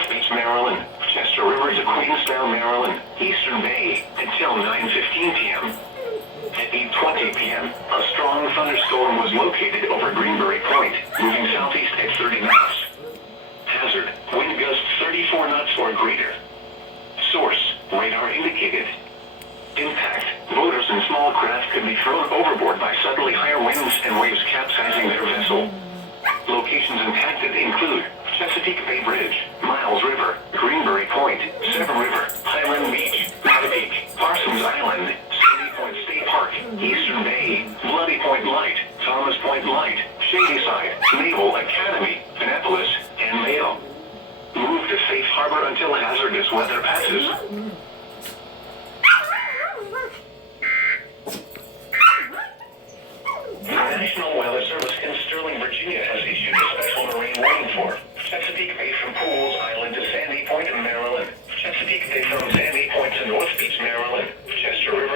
North Beach, Maryland. Chester River to Queenstown, Maryland. Eastern Bay until 9:15 p.m. At 8:20 p.m., a strong thunderstorm was located over Greenberry Point, moving southeast at 30 knots. Hazard, wind gusts 34 knots or greater. Source, radar indicated. Impact, boaters and small craft could be thrown overboard by suddenly higher winds and waves capsizing their vessel. Locations impacted include Chesapeake Bay Bridge, Miles River, Greenberry Point, Seven River, Highland Beach, Peak, Parsons Island, Sandy Point State Park, Eastern Bay, Bloody Point Light, Thomas Point Light, Shadyside, Naval Academy, Annapolis, and Mayo. Move to safe harbor until hazardous weather passes. The National Weather Service in Sterling, Virginia has issued a special marine warning for Chesapeake Bay from Pools Island to Sandy Point, Maryland. Chesapeake Bay from Sandy Point to North Beach, Maryland. Chester River